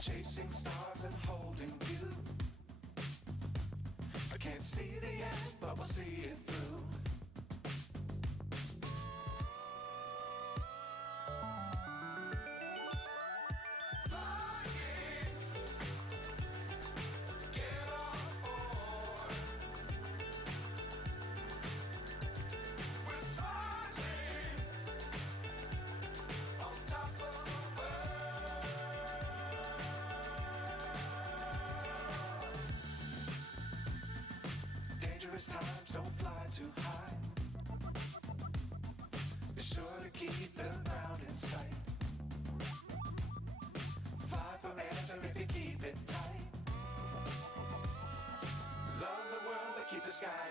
Chasing stars and holding you. I can't see the end, but we'll see it through. Times don't fly too high. Be sure to keep the ground in sight. Fly forever if you keep it tight. Love the world but keep the sky